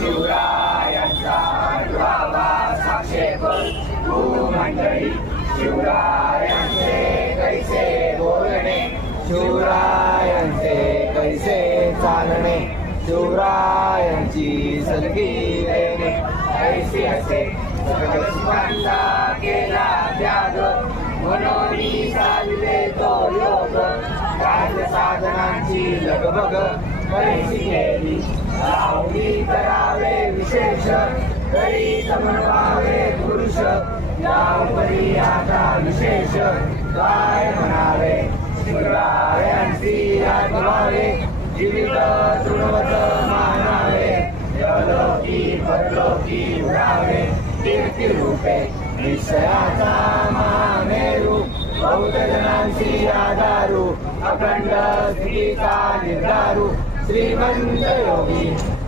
शिवरायांचा द्वावा साक्षेप भूमंडळी शिवरायांचे कैसे बोलणे शिवरायांचे कैसे चालणे शिवरायांची सलगी देणे कैसे असे सुखांचा केला त्याग म्हणून चालले तो योग कार्य साधनांची लगबग कैसी केली लावणी करावे विशेष तरी समन्वावे पुरुष यावरी आता विशेष काय म्हणावे शिवरायांची आठवावे जीवित तृणवत मानावे यलोकी परलोकी उडावे कीर्ती रूपे निश्चयाचा महामेरू बौद्ध जनांची आधारू अखंड स्थितीचा निर्धारू श्रीमंत योगी